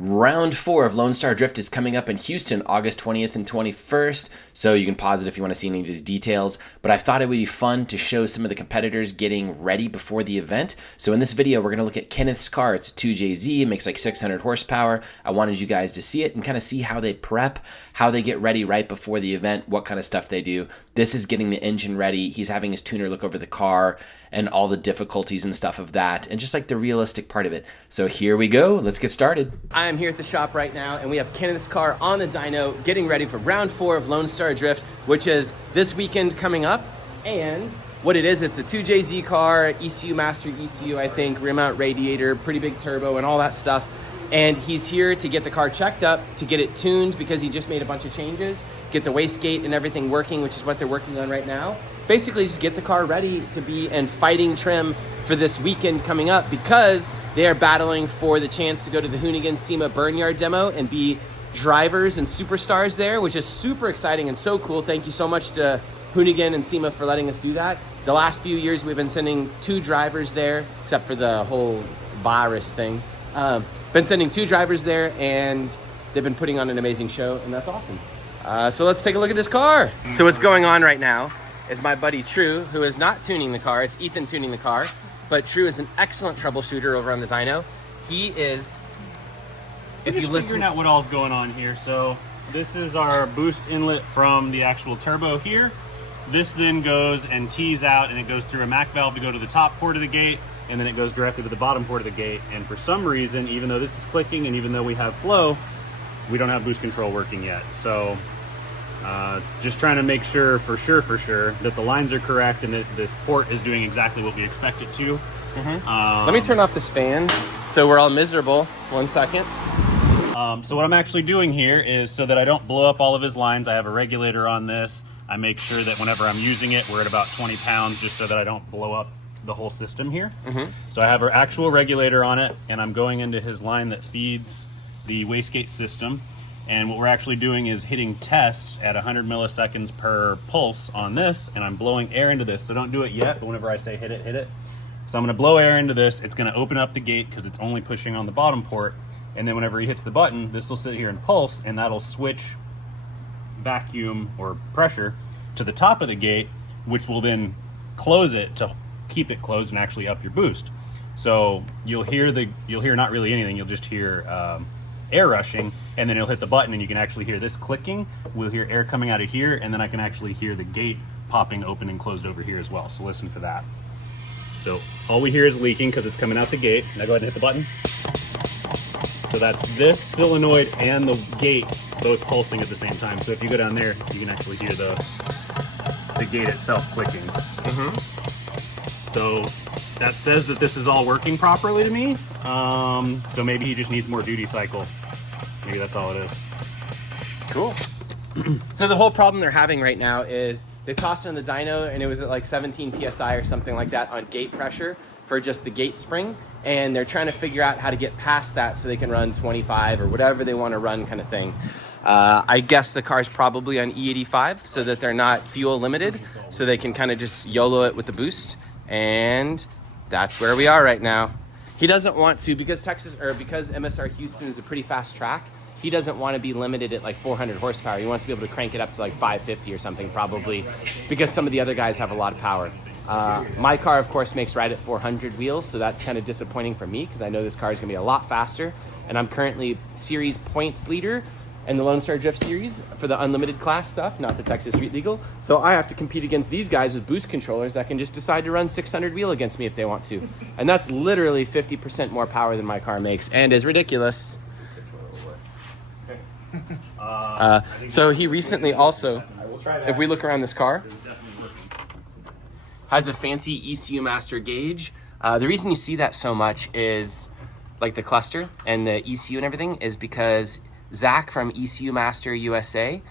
Round 4 of Lone Star Drift is coming up in Houston, August 20th and 21st, so you can pause it if you want to see any of these details, but I thought it would be fun to show some of the competitors getting ready before the event. So in this video, we're going to look at Kenneth's car. It's 2JZ, it makes like 600 horsepower. I wanted you guys to see it and kind of see how they prep, how they get ready right before the event, what kind of stuff they do. This is getting the engine ready. He's having his tuner look over the car and all the difficulties and stuff of that, and just like the realistic part of it. So here we go, let's get started. I am here at the shop right now, and we have Kenneth's car on the dyno getting ready for round 4 of Lone Star Drift, which is this weekend coming up. And what it is, it's a 2JZ car, ECU Master ECU, I think, rear mount radiator, pretty big turbo and all that stuff. And he's here to get the car checked up, to get it tuned because he just made a bunch of changes, get the wastegate and everything working, which is what they're working on right now. Basically just get the car ready to be in fighting trim for this weekend coming up, because they are battling for the chance to go to the Hoonigan SEMA Burnyard demo and be drivers and superstars there, which is super exciting and so cool. Thank you so much to Hoonigan and SEMA for letting us do that. The last few years we've been sending 2 drivers there, except for the whole virus thing. Been sending 2 drivers there, and they've been putting on an amazing show, and that's awesome. So let's take a look at this car. So what's going on right now is my buddy True, who is not tuning the car. It's Ethan tuning the car, but True is an excellent troubleshooter over on the dyno. He is, if you listen, figuring out what all's going on here. So this is our boost inlet from the actual turbo here. This then goes and tees out, and it goes through a MAC valve to go to the top port of the gate, and then it goes directly to the bottom port of the gate. And for some reason, even though this is clicking and even though we have flow, we don't have boost control working yet. So just trying to make sure for sure that the lines are correct and that this port is doing exactly what we expect it to. Let me turn off this fan so we're all miserable. 1 second. So what I'm actually doing here is, so that I don't blow up all of his lines, I have a regulator on this. I make sure that whenever I'm using it, we're at about 20 pounds, just so that I don't blow up the whole system here. So I have our actual regulator on it, and I'm going into his line that feeds the wastegate system. And what we're actually doing is hitting test at 100 milliseconds per pulse on this, and I'm blowing air into this. So don't do it yet, but whenever I say hit it, hit it. So I'm gonna blow air into this. It's gonna open up the gate because it's only pushing on the bottom port. And then whenever he hits the button, this will sit here and pulse, and that'll switch vacuum or pressure to the top of the gate, which will then close it to keep it closed and actually up your boost. So you'll hear not really anything. You'll just hear air rushing, and then it'll hit the button, and you can actually hear this clicking. We'll hear air coming out of here, and then I can actually hear the gate popping open and closed over here as well. So listen for that. So all we hear is leaking because it's coming out the gate. Now go ahead and hit the button. So that's this solenoid and the gate both pulsing at the same time. So if you go down there, you can actually hear the gate itself clicking. So that says that this is all working properly to me. So maybe he just needs more duty cycle. Maybe that's all it is. Cool. So the whole problem they're having right now is they tossed it on the dyno, and it was at like 17 PSI or something like that on gate pressure for just the gate spring. And they're trying to figure out how to get past that so they can run 25 or whatever they want to run, kind of thing. I guess the car's probably on E85 so that they're not fuel limited, so they can kind of just YOLO it with the boost. And that's where we are right now. He doesn't want to, because because MSR Houston is a pretty fast track, he doesn't want to be limited at like 400 horsepower. He wants to be able to crank it up to like 550 or something, probably, because some of the other guys have a lot of power. My car, of course, makes right at 400 wheels, so that's kind of disappointing for me because I know this car is going to be a lot faster. And I'm currently series points leader in the Lone Star Drift series for the unlimited class stuff, not the Texas Street Legal. So I have to compete against these guys with boost controllers that can just decide to run 600 wheel against me if they want to. And that's literally 50% more power than my car makes, and is ridiculous. So he recently also, if we look around this car, has a fancy ECU Master gauge. The reason you see that so much is like the cluster and the ECU and everything is because Zach from ECU Master USA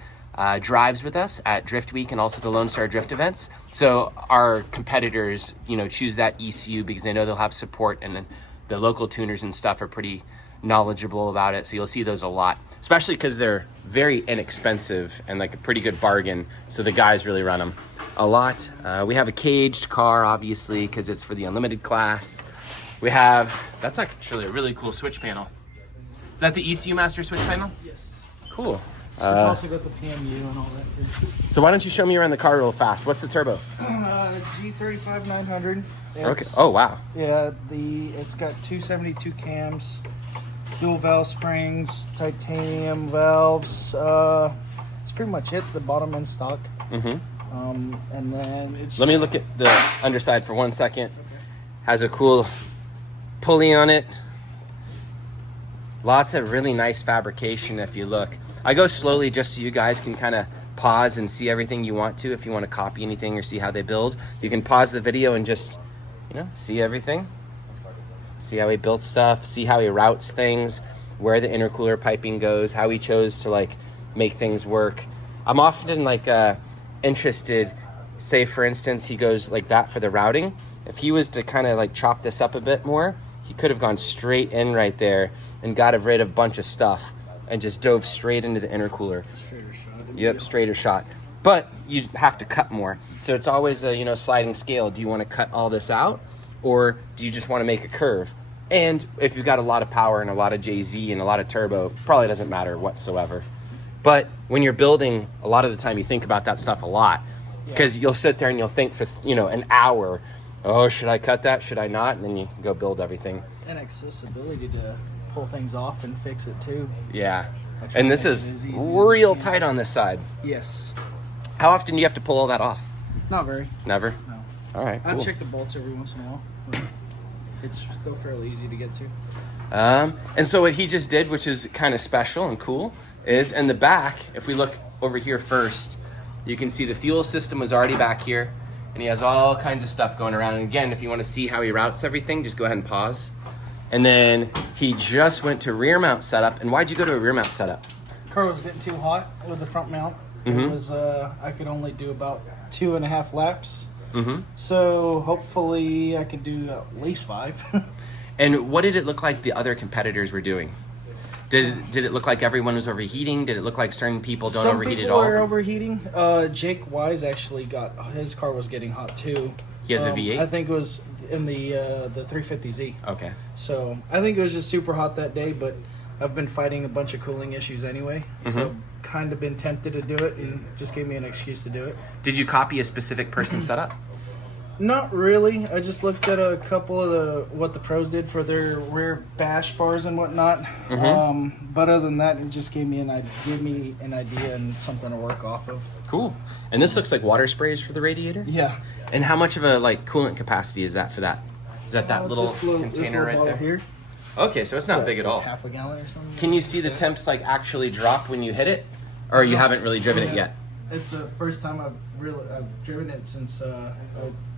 drives with us at Drift Week and also the Lone Star Drift events. So our competitors, choose that ECU because they know they'll have support, and then the local tuners and stuff are pretty knowledgeable about it. So you'll see those a lot, especially because they're very inexpensive and like a pretty good bargain. So the guys really run them a lot. We have a caged car, obviously, because it's for the unlimited class. We have, that's actually a really cool switch panel. Is that the ECU master switch panel? Yes. Cool. It's also got the PMU and all that too. So why don't you show me around the car real fast? What's the turbo? G35 900. Okay. Oh wow. Yeah, it's got 272 cams, dual valve springs, titanium valves. It's pretty much it. The bottom end stock. And then it's. Let me look at the underside for 1 second. Okay. Has a cool pulley on it. Lots of really nice fabrication if you look. I go slowly just so you guys can kind of pause and see everything you want to. If you want to copy anything or see how they build, you can pause the video and just, see everything. See how he built stuff, see how he routes things, where the intercooler piping goes, how he chose to make things work. I'm often interested, say for instance, he goes like that for the routing. If he was to kind of chop this up a bit more, he could have gone straight in right there and got rid of a bunch of stuff and just dove straight into the intercooler. Straighter shot. Yep, straighter shot. But you have to cut more. So it's always a sliding scale. Do you want to cut all this out, or do you just want to make a curve? And if you've got a lot of power and a lot of JZ and a lot of turbo, probably doesn't matter whatsoever. But when you're building, a lot of the time you think about that stuff a lot, because you'll sit there and you'll think for an hour, oh, should I cut that? Should I not? And then you go build everything. And accessibility to pull things off and fix it too. Yeah. And this is real tight on this side. Yes. How often do you have to pull all that off? Not very. Never? No. All right, cool. I check the bolts every once in a while. But it's still fairly easy to get to. And so what he just did, which is kind of special and cool, is in the back, if we look over here first, you can see the fuel system was already back here, and he has all kinds of stuff going around. And again, if you want to see how he routes everything, just go ahead and pause. And then he just went to rear mount setup. And why'd you go to a rear mount setup? Car was getting too hot with the front mount. It was I could only do about 2.5 laps. So hopefully I could do at least 5. And what did it look like the other competitors were doing? Did it look like everyone was overheating? Did it look like certain people don't overheat at all? Some people were overheating. Jake Wise actually his car was getting hot too. He has a V8? I think it was in the 350Z. Okay. So I think it was just super hot that day, but I've been fighting a bunch of cooling issues anyway. So I've kind of been tempted to do it, and just gave me an excuse to do it. Did you copy a specific person's setup? Not really. I just looked at a couple of what the pros did for their rear bash bars and whatnot. But other than that, it just gave me an idea and something to work off of. Cool. And this looks like water sprays for the radiator? Yeah. And how much of a coolant capacity is that for that? Is that little container right there? Here. Okay, so it's not big at all. Half a gallon or something. Can you see the temps actually drop when you hit it, or you haven't really driven it yet? It's the first time I've driven it since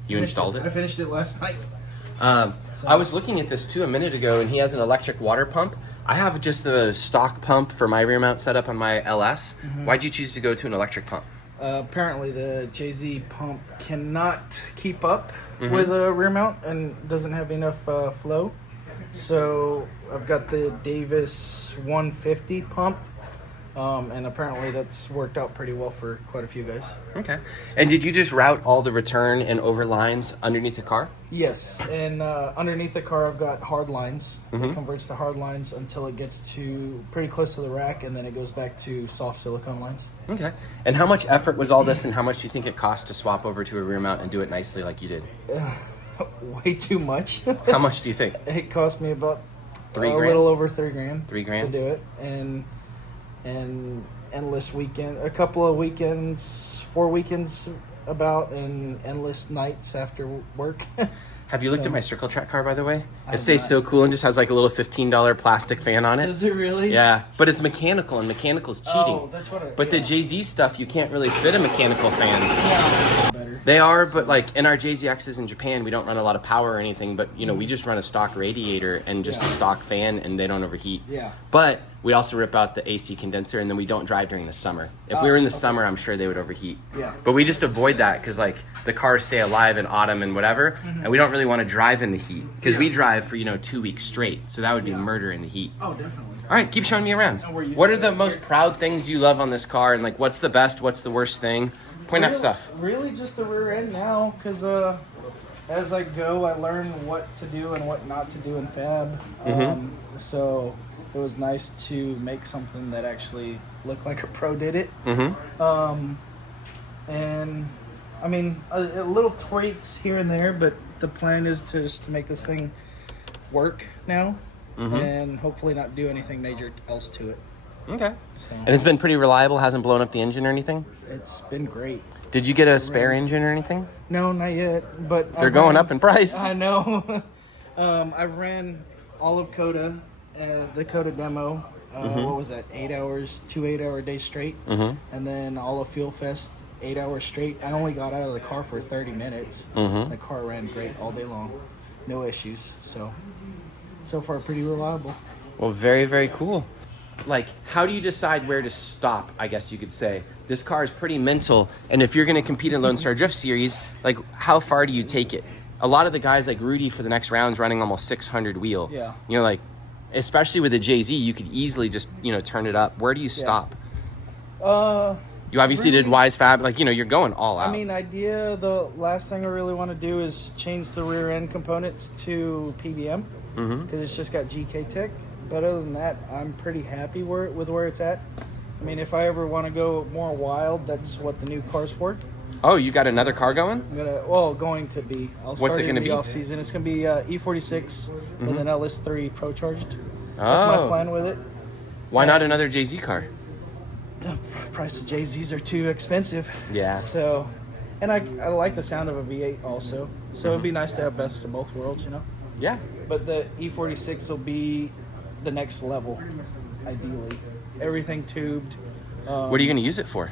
you installed it. I finished it last night. I was looking at this too a minute ago, and he has an electric water pump. I have just the stock pump for my rear mount setup on my LS. Why'd you choose to go to an electric pump? Apparently the JZ pump cannot keep up with a rear mount and doesn't have enough flow. So I've got the Davis 150 pump, and apparently that's worked out pretty well for quite a few guys. Okay. And did you just route all the return and over lines underneath the car? Yes, and underneath the car I've got hard lines. It converts to hard lines until it gets to pretty close to the rack, and then it goes back to soft silicone lines. Okay. And how much effort was all this, and how much do you think it cost to swap over to a rear mount and do it nicely like you did? Way too much. How much do you think? It cost me about $3 grand? A little over $3,000. $3,000 to do it, and endless weekend, a couple of weekends, 4 weekends about, and endless nights after work. Have you looked at my Circle Track car, by the way? It stays so cool and just has a little $15 plastic fan on it. Does it really? Yeah, but it's mechanical, and mechanical is cheating. Oh, that's what. But the JZ stuff, you can't really fit a mechanical fan. Yeah, better. They are, but in our JZXs in Japan, we don't run a lot of power or anything, but we just run a stock radiator and just a stock fan, and they don't overheat. Yeah. But we also rip out the AC condenser, and then we don't drive during the summer. If we were in the summer, I'm sure they would overheat. Yeah. But we just avoid that because the cars stay alive in autumn and whatever, and we don't really want to drive in the heat because we drive for 2 weeks straight, so that would be murder in the heat. Oh, definitely. All right, keep showing me around. What are the most proud things you love on this car, and what's the best, what's the worst thing? Point out stuff. Really, just the rear end now, because as I go, I learn what to do and what not to do in fab. So it was nice to make something that actually looked like a pro did it. And I mean, a little tweaks here and there, but the plan is to just make this thing work now, and hopefully not do anything major else to it. Okay. So, And it's been pretty reliable, hasn't blown up the engine or anything? it's been great. Did you get a spare engine or anything? No, not yet, but They're going up in price. I know. I ran all of Coda, the Coda demo. What was that? 8 hours, 2 8-hour days straight, and then all of Fuel Fest 8 hours straight. I only got out of the car for 30 minutes. The car ran great all day long, no issues. So far pretty reliable. Well, very, very cool. Like, how do you decide where to stop, I guess you could say? This car is pretty mental, and if you're going to compete in Lone Star Drift Series, like, how far do you take it? A lot of the guys like Rudy for the next round's running almost 600 wheel. Yeah. You know, like, especially with the JZ, you could easily just, you know, turn it up. Where do you stop? You obviously did Wise Fab, like, you know, you're going all out. I mean, the last thing I really want to do is change the rear end components to PBM, because it's just got GK Tech. But other than that, I'm pretty happy with where it's at. I mean, if I ever want to go more wild, that's what the new car's for. Oh, you got another car going? I'm going to be. I'll What's start it in gonna the be? off season. It's gonna be E46 with an LS3 Pro charged. Oh. That's my plan with it. Why not another JZ car? The price of JZs are too expensive. Yeah. So, and I like the sound of a V8 also. So it'd be nice to have best of both worlds, you know. Yeah. But the E46 will be the next level, ideally. Everything tubed. What are you going to use it for?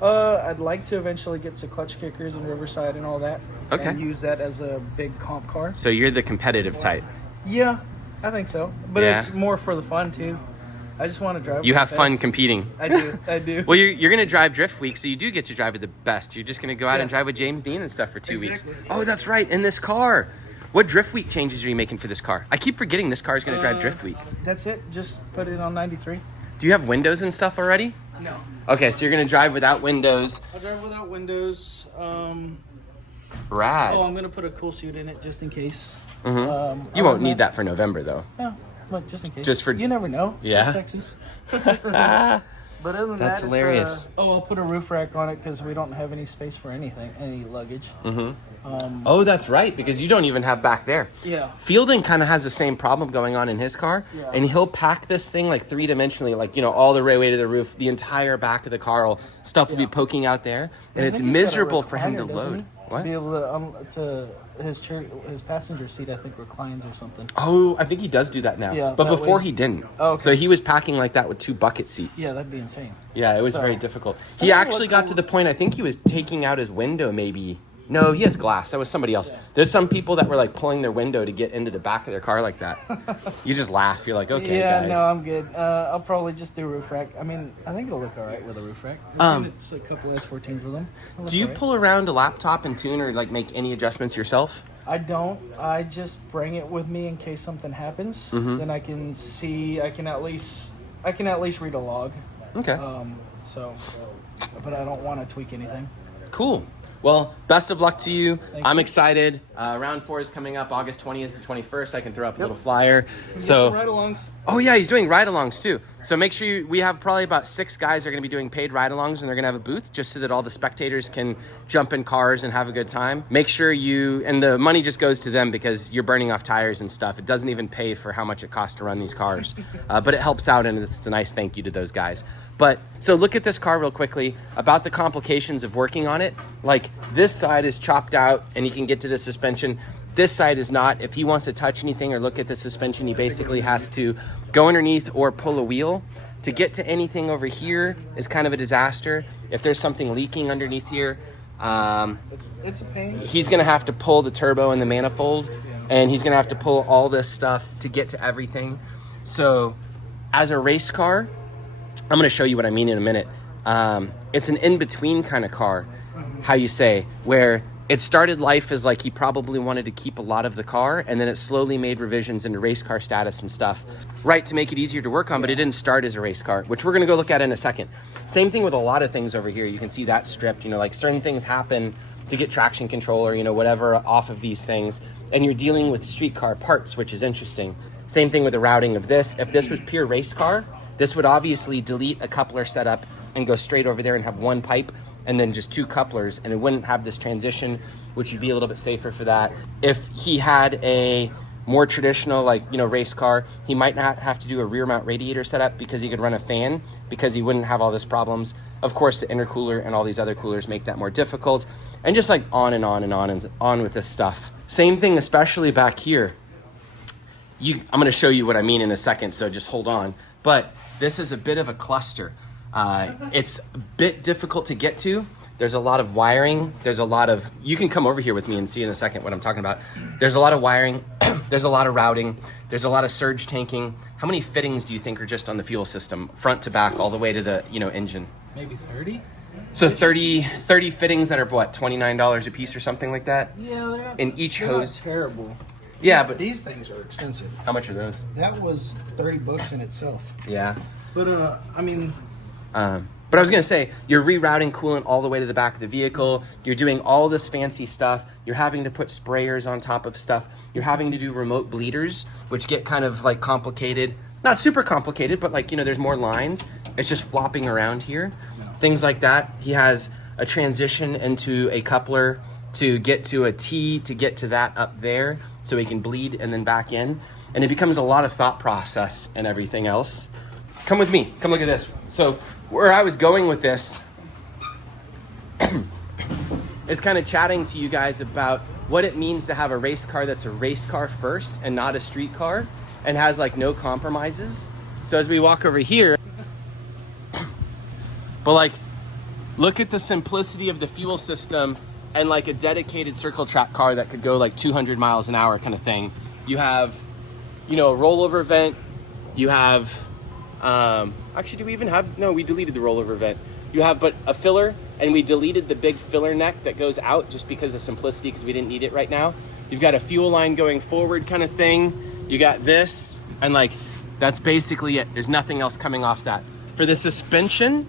I'd like to eventually get to clutch kickers and Riverside and all that. Okay. And use that as a big comp car. So you're the competitive type. Yeah, I think so. But Yeah. it's more for the fun too. I just want to drive. You with have the fun best. competing. I do. Well, you're going to drive Drift Week, so you do get to drive with the best. You're just going to go out and Yeah. drive with James Dean and stuff for 2 weeks. Exactly. Oh, that's right, in this car. What Drift Week changes are you making for this car? I keep forgetting this car is going to drive Drift Week. That's it. Just put it on 93. Do you have windows and stuff already? No. Okay, so you're going to drive without windows. I'll drive without windows. Rad. I'm gonna put a cool suit in it just in case. You won't need that for November, though. Yeah, but just in case. Just for- you never know. Yeah. It's Texas. But other than That's that, hilarious. I'll put a roof rack on it because we don't have any space for anything, any luggage. Oh, that's right, because you don't even have back there. Yeah. Fielding kind of has the same problem going on in his car, Yeah. and he'll pack this thing like three-dimensionally, like, you know, all the way to the roof, the entire back of the car, stuff will be poking out there, and I it's think he's got a miserable for him to recliner, doesn't load. he? What? To be able to his passenger seat, I think, reclines or something. Oh, I think he does do that now. Yeah, But that before way- he didn't. Oh, okay. So he was packing like that with 2 bucket seats. Yeah, that'd be insane. Yeah, it was So- very difficult. I He think actually what got cool- to the point, I think he was taking out his window maybe. No, he has glass. That was somebody else. Yeah. There's some people that were like pulling their window to get into the back of their car like that. You just laugh. You're like, okay, Yeah, guys. no, I'm good. I'll probably just do roof rack. I mean, I think it'll look all right with a roof rack. I've seen it's a couple S14s with them. It'll Do look you all right. pull around a laptop and tune or like make any adjustments yourself? I don't. I just bring it with me in case something happens. Mm-hmm. Then I can see. I can at least read a log. Okay. So, but I don't want to tweak anything. Cool. Well, best of luck to you. Thank I'm you. excited. Round 4 is coming up August 20th to 21st. I can throw up a little flyer. So, Some ride-alongs. oh yeah, he's doing ride-alongs too. So make sure we have probably about 6 guys that are going to be doing paid ride-alongs, and they're going to have a booth just so that all the spectators can jump in cars and have a good time. Make sure and the money just goes to them because you're burning off tires and stuff. It doesn't even pay for how much it costs to run these cars, but it helps out, and it's a nice thank you to those guys. But so look at this car real quickly about the complications of working on it. Like this side is chopped out and he can get to the suspension. This side is not. If he wants to touch anything or look at the suspension, he basically has to go underneath or pull a wheel. To get to anything over here is kind of a disaster. If there's something leaking underneath here, It's a pain. he's going to have to pull the turbo and the manifold, and he's going to have to pull all this stuff to get to everything. So as a race car, I'm going to show you what I mean in a minute. It's an in-between kind of car, how you say, where it started life as like he probably wanted to keep a lot of the car, and then it slowly made revisions into race car status and stuff, right, to make it easier to work on, but it didn't start as a race car, which we're going to go look at in a second. Same thing with a lot of things over here. You can see that stripped, you know, like certain things happen to get traction control or, you know, whatever off of these things, and you're dealing with street car parts, which is interesting. Same thing with the routing of this. If this was pure race car, this would obviously delete a coupler setup and go straight over there and have one pipe and then just two couplers, and it wouldn't have this transition, which would be a little bit safer for that. If he had a more traditional, like, you know, race car, he might not have to do a rear mount radiator setup because he could run a fan, because he wouldn't have all these problems. Of course, the intercooler and all these other coolers make that more difficult, and just like on and on and on and on with this stuff. Same thing, especially back here. I'm going to show you what I mean in a second, so just hold on. But this is a bit of a cluster. It's a bit difficult to get to. There's a lot of wiring. There's a lot of, you can come over here with me and see in a second what I'm talking about. There's a lot of wiring. There's a lot of routing. There's a lot of surge tanking. How many fittings do you think are just on the fuel system, front to back, all the way to the, you know, engine? Maybe 30? So 30 fittings that are what, $29 a piece or something like that? Yeah, they're not, in each they're hose. not terrible. Yeah, but These things are expensive. how much are those? That was $30 in itself. Yeah. But I mean, But I was gonna say, you're rerouting coolant all the way to the back of the vehicle. You're doing all this fancy stuff. You're having to put sprayers on top of stuff. You're having to do remote bleeders, which get kind of like complicated. Not super complicated, but like, you know, there's more lines. It's just flopping around here. Things like that. He has a transition into a coupler to get to a T, to get to that up there, so he can bleed and then back in. And it becomes a lot of thought process and everything else. Come with me, come look at this. So where I was going with this is kind of chatting to you guys about what it means to have a race car that's a race car first and not a street car and has like no compromises. So as we walk over here, but like, look at the simplicity of the fuel system and like a dedicated circle track car that could go like 200 miles an hour kind of thing. You have, you know, a rollover vent. You have, actually, do we even have, no, we deleted the rollover vent. You have but a filler, and we deleted the big filler neck that goes out just because of simplicity, because we didn't need it right now. You've got a fuel line going forward kind of thing. You got this, and like, that's basically it. There's nothing else coming off that. For the suspension,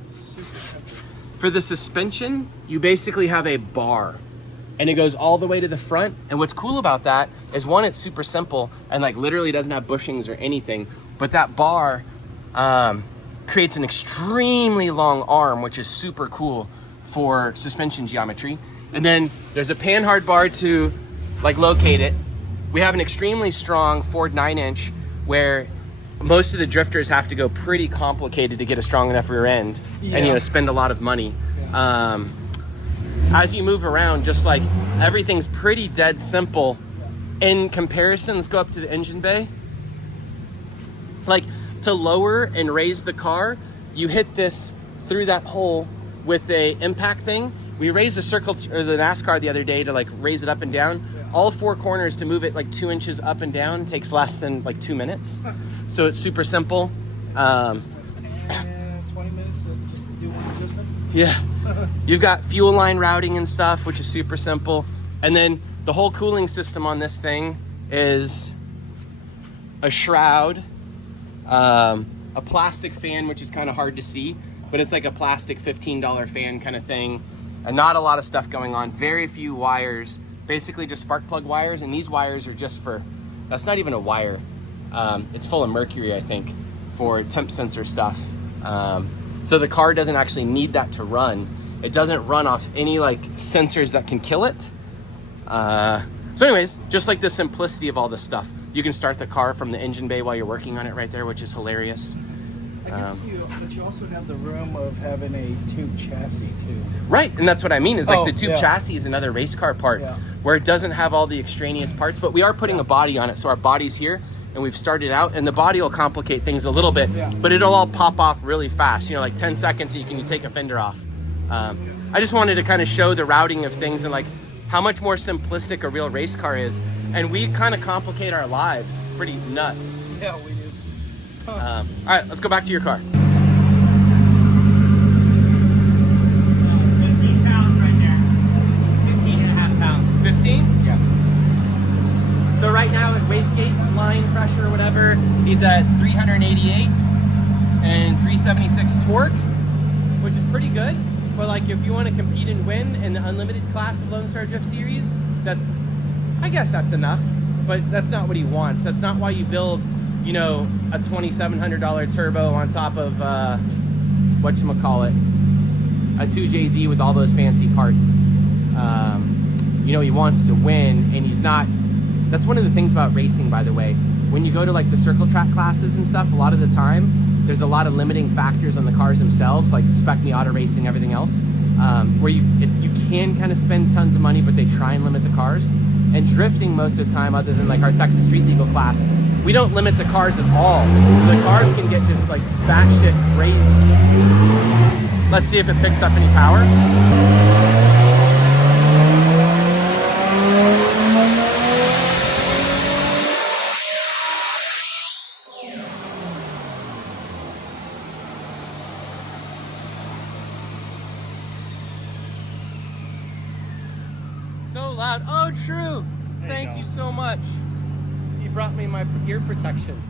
you basically have a bar, and it goes all the way to the front. And what's cool about that is, one, it's super simple and like literally doesn't have bushings or anything, but that bar creates an extremely long arm, which is super cool for suspension geometry. And then there's a panhard bar to like locate it. We have an extremely strong Ford 9-inch where most of the drifters have to go pretty complicated to get a strong enough rear end, and, you know, spend a lot of money. As you move around, just like everything's pretty dead simple in comparison. Let's go up to the engine bay. Like, to lower and raise the car, you hit this through that hole with a impact thing. We raised the NASCAR the other day to like raise it up and down. All four corners to move it like 2 inches up and down takes less than like 2 minutes. So it's super simple. 20 minutes to just do one adjustment. Yeah. You've got fuel line routing and stuff, which is super simple. And then the whole cooling system on this thing is a shroud, a plastic fan, which is kind of hard to see, but it's like a plastic $15 fan kind of thing, and not a lot of stuff going on. Very few wires, basically just spark plug wires, and these wires are just for, that's not even a wire. It's full of mercury, I think, for temp sensor stuff. So the car doesn't actually need that to run. It doesn't run off any like sensors that can kill it. So anyways, just like the simplicity of all this stuff. You can start the car from the engine bay while you're working on it right there, which is hilarious. I guess but you also have the room of having a tube chassis too. Right, and that's what I mean, is like the tube yeah. chassis is another race car part, where it doesn't have all the extraneous parts, but we are putting a body on it, so our body's here, and we've started out, and the body will complicate things a little bit, but it'll all pop off really fast, you know, like 10 seconds, and you take a fender off. I just wanted to kind of show the routing of things and like how much more simplistic a real race car is, and we kind of complicate our lives. It's pretty nuts. Yeah, we do. All right, let's go back to your car. 15 pounds right there. 15 and a half pounds. 15? Yeah. So right now at wastegate line pressure or whatever, he's at 388 and 376 torque, which is pretty good. But like, if you want to compete and win in the unlimited class of Lone Star Drift Series, I guess that's enough. But that's not what he wants. That's not why you build you know, a $2,700 turbo on top of whatchamacallit, a 2JZ with all those fancy parts. You know, he wants to win, and he's not. That's one of the things about racing, by the way. When you go to like the circle track classes and stuff, a lot of the time there's a lot of limiting factors on the cars themselves, like spec Miata racing, everything else, where you can kind of spend tons of money, but they try and limit the cars. And drifting, most of the time, other than like our Texas Street Legal class, we don't limit the cars at all. So the cars can get just like batshit crazy. Let's see if it picks up any power. So loud. Oh, true. Thank you so much. You brought me my ear protection.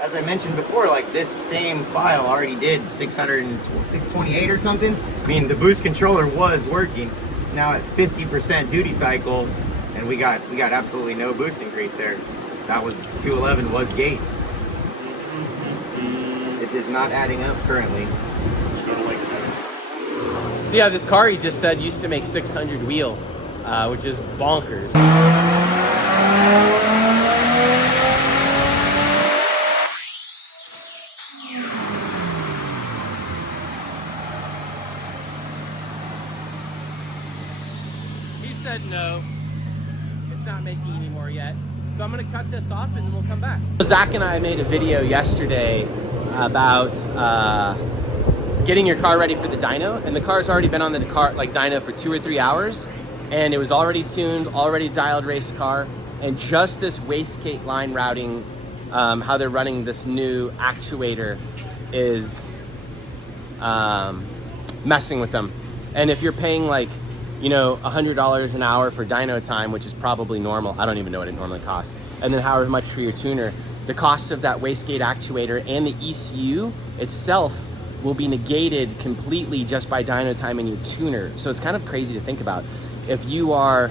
As I mentioned before, like this same file already did 628 or something. I mean, the boost controller was working. It's now at 50% duty cycle, and we got absolutely no boost increase there. That was 211 was gate. It is not adding up currently. Just go to Lake 7. So yeah, this car he just said used to make 600 wheel, which is bonkers. He said no, it's not making any more yet. So I'm gonna cut this off and then we'll come back. Zach and I made a video yesterday about getting your car ready for the dyno, and the car's already been on the dyno for 2 or 3 hours, and it was already tuned, already dialed race car, and just this wastegate line routing, how they're running this new actuator is messing with them. And if you're paying like, you know, $100 an hour for dyno time, which is probably normal, I don't even know what it normally costs, and then however much for your tuner, the cost of that wastegate actuator and the ECU itself will be negated completely just by dyno time and your tuner. So it's kind of crazy to think about. If you are,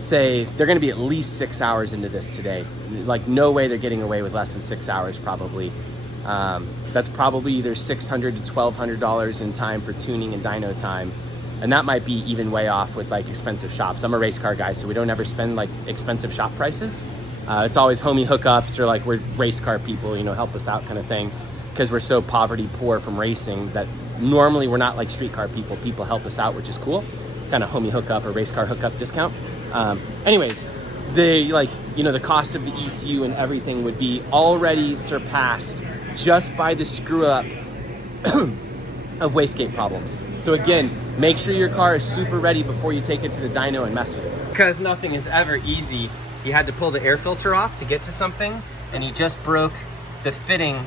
say, they're gonna be at least 6 hours into this today. Like no way they're getting away with less than 6 hours probably. That's probably either $600 to $1,200 in time for tuning and dyno time. And that might be even way off with like expensive shops. I'm a race car guy, so we don't ever spend like expensive shop prices. It's always homie hookups or like we're race car people, you know, help us out kind of thing. Because we're so poverty poor from racing that normally we're not like street car people. People help us out, which is cool. Kind of homie hookup or race car hookup discount. Anyways, the cost of the ECU and everything would be already surpassed just by the screw up of wastegate problems. So again, make sure your car is super ready before you take it to the dyno and mess with it. Because nothing is ever easy. He had to pull the air filter off to get to something, and he just broke the fitting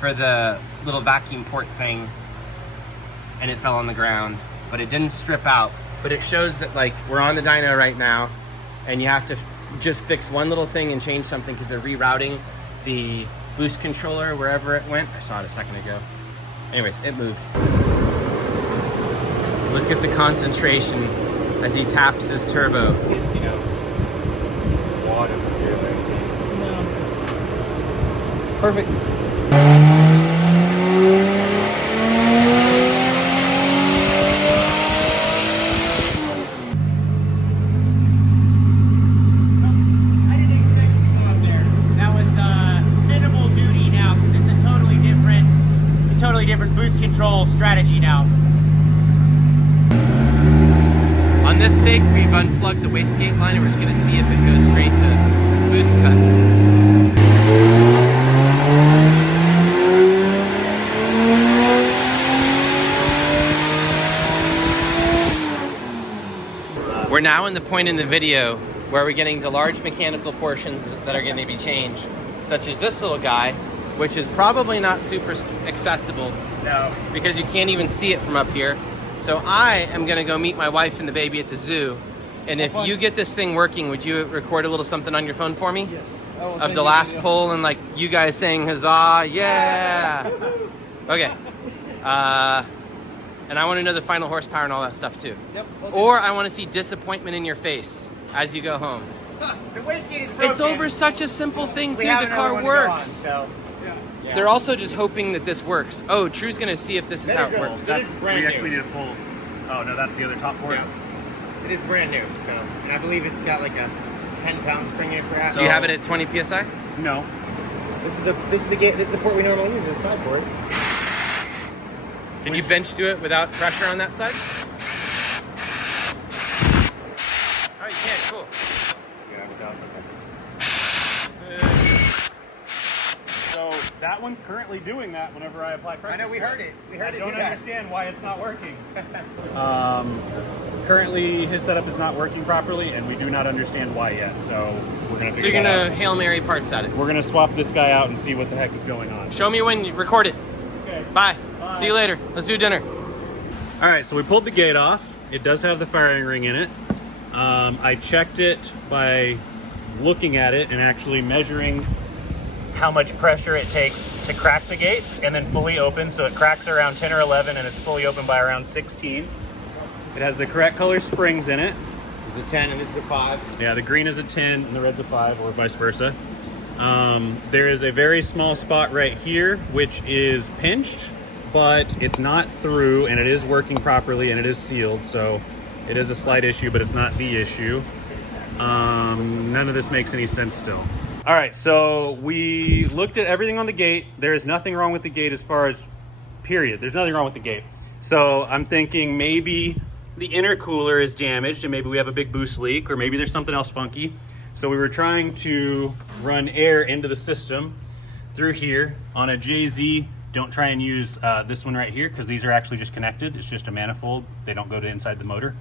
for the little vacuum port thing, and it fell on the ground, but it didn't strip out. But it shows that like we're on the dyno right now, and you have to just fix one little thing and change something because they're rerouting the boost controller wherever it went. I saw it a second ago. Anyways, it moved. Look at the concentration as he taps his turbo. It's, you know, water material. Perfect. Different boost control strategy now. On this take, we've unplugged the wastegate line and we're just going to see if it goes straight to boost cut. We're now in the point in the video where we're getting to large mechanical portions that are going to be changed, such as this little guy, which is probably not super accessible. No. Because you can't even see it from up here. So I am gonna go meet my wife and the baby at the zoo. And if you get this thing working, would you record a little something on your phone for me? Yes. Of the last poll and like you guys saying huzzah, yeah. Okay. And I want to know the final horsepower and all that stuff too. Yep. Or I want to see disappointment in your face as you go home. The wastegate is broken. It's over such a simple thing too. We have The another car one to go on, works. so They're also just hoping that this works. Oh, True's gonna see if this is how it works. It is brand We new. actually need to pull. Oh no, that's the other top port. Yeah. It is brand new, so, and I believe it's got like a 10-pound spring in it perhaps. Do you have it at 20 psi? No. This is the port we normally use, this side port. Can you bench do it without pressure on that side? Oh, you can. Cool. So that one's currently doing that whenever I apply pressure. I know, we heard it. We heard I it don't do that. understand why it's not working. Currently, his setup is not working properly, and we do not understand why yet. So we're gonna. So you're gonna Hail Mary parts at it. We're gonna swap this guy out and see what the heck is going on. Show me when you record it. Okay. Bye. See you later. Let's do dinner. All right, so we pulled the gate off. It does have the firing ring in it. I checked it by looking at it and actually measuring how much pressure it takes to crack the gate and then fully open. So it cracks around 10 or 11 and it's fully open by around 16. It has the correct color springs in it. This is a 10 and this is a 5. Yeah, the green is a 10 and the red's a 5, or vice versa. There is a very small spot right here which is pinched, but it's not through, and it is working properly and it is sealed, so it is a slight issue, but it's not the issue. None of this makes any sense still. All right, so we looked at everything on the gate. There is nothing wrong with the gate as far as, period. There's nothing wrong with the gate. So I'm thinking maybe the intercooler is damaged and maybe we have a big boost leak, or maybe there's something else funky. So we were trying to run air into the system through here on a JZ. Don't try and use this one right here, because these are actually just connected. It's just a manifold. They don't go to inside the motor.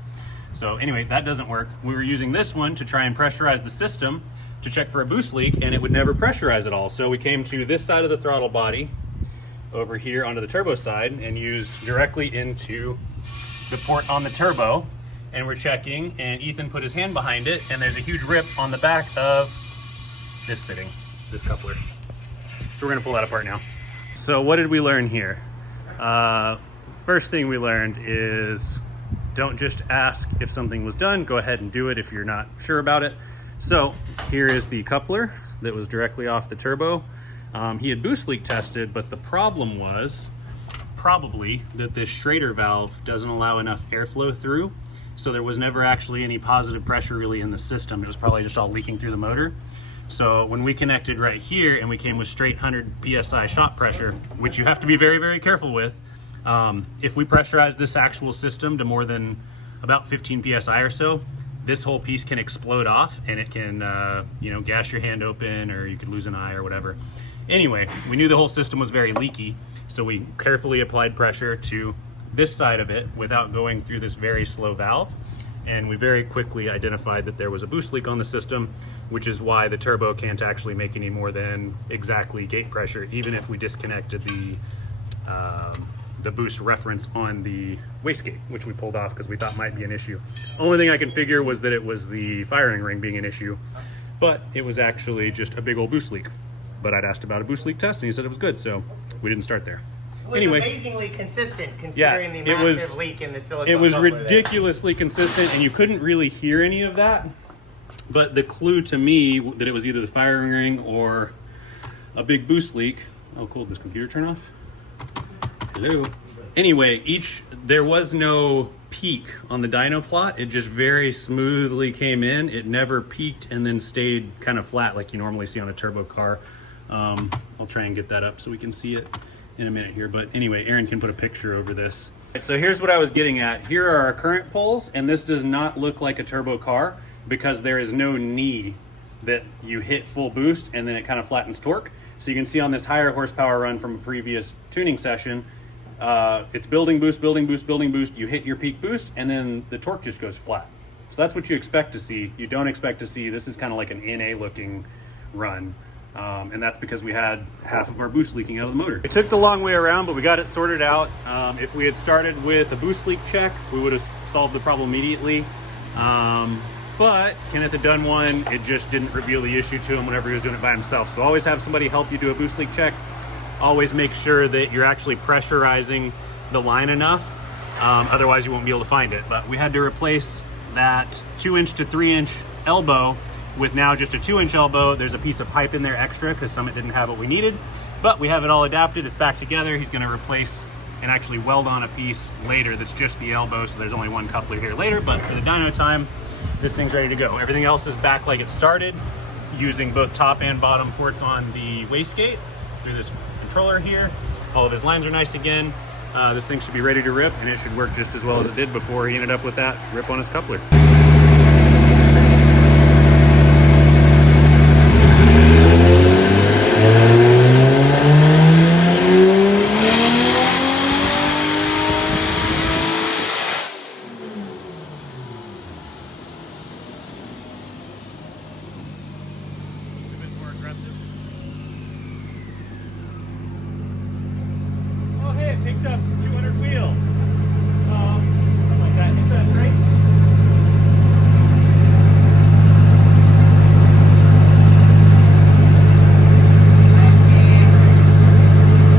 So anyway, that doesn't work. We were using this one to try and pressurize the system to check for a boost leak, and it would never pressurize at all. So we came to this side of the throttle body over here onto the turbo side and used directly into the port on the turbo, and we're checking, and Ethan put his hand behind it, and there's a huge rip on the back of this fitting, this coupler. So we're gonna pull that apart now. So what did we learn here? First thing we learned is don't just ask if something was done, go ahead and do it if you're not sure about it. So here is the coupler that was directly off the turbo. He had boost leak tested, but the problem was probably that this Schrader valve doesn't allow enough airflow through. So there was never actually any positive pressure really in the system. It was probably just all leaking through the motor. So when we connected right here and we came with straight 100 PSI shot pressure, which you have to be very, very careful with, if we pressurize this actual system to more than about 15 PSI or so, this whole piece can explode off and it can, gas your hand open, or you could lose an eye or whatever. Anyway, we knew the whole system was very leaky, so we carefully applied pressure to this side of it without going through this very slow valve. And we very quickly identified that there was a boost leak on the system, which is why the turbo can't actually make any more than exactly gate pressure, even if we disconnected the boost reference on the wastegate, which we pulled off because we thought might be an issue. Only thing I can figure was that it was the firing ring being an issue, but it was actually just a big old boost leak. But I'd asked about a boost leak test and he said it was good, so we didn't start there. It was amazingly consistent considering the it massive was, leak in the silicone. It was coupler ridiculously consistent, and you couldn't really hear any of that. But the clue to me that it was either the firing ring or a big boost leak. Oh, cool! Did this computer turn off? Hello. Anyway, there was no peak on the dyno plot. It just very smoothly came in. It never peaked and then stayed kind of flat like you normally see on a turbo car. I'll try and get that up so we can see it in a minute here, but anyway, Aaron can put a picture over this. So here's what I was getting at. Here are our current poles, and this does not look like a turbo car because there is no knee that you hit full boost and then it kind of flattens torque. So you can see on this higher horsepower run from a previous tuning session, it's building boost, building boost, building boost. You hit your peak boost and then the torque just goes flat. So that's what you expect to see. You don't expect to see, this is kind of like an NA looking run. And that's because we had half of our boost leaking out of the motor. It took the long way around, but we got it sorted out. If we had started with a boost leak check, we would have solved the problem immediately. But Kenneth had done one, it just didn't reveal the issue to him whenever he was doing it by himself. So always have somebody help you do a boost leak check. Always make sure that you're actually pressurizing the line enough. Otherwise you won't be able to find it. But we had to replace that 2-inch to 3-inch elbow with now just a 2-inch elbow. There's a piece of pipe in there extra because Summit didn't have what we needed. But we have it all adapted, it's back together. He's gonna replace and actually weld on a piece later that's just the elbow, so there's only one coupler here later, but for the dyno time, this thing's ready to go. Everything else is back like it started, using both top and bottom ports on the wastegate through this controller here. All of his lines are nice again. This thing should be ready to rip, and it should work just as well as it did before he ended up with that rip on his coupler. Picked up 200 wheel. Something like that. Is that right?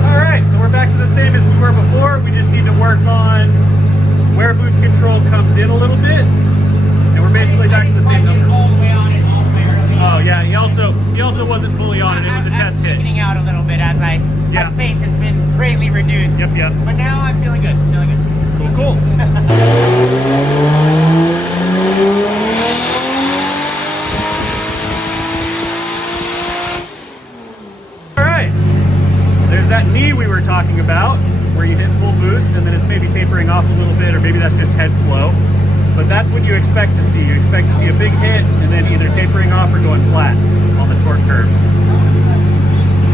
All right, so we're back to the same as we were before. We just need to work on where boost control comes in a little bit, and we're basically back to the same number. All the way on it, all the way early. Oh yeah, he also wasn't fully on it. It was a test hit. I'm chickening out a little bit as my faith has been greatly reduced. Yep. But now I'm feeling good. Cool. All right. There's that knee we were talking about, where you hit full boost and then it's maybe tapering off a little bit, or maybe that's just head flow. But that's what you expect to see. You expect to see a big hit and then either tapering off or going flat on the torque curve.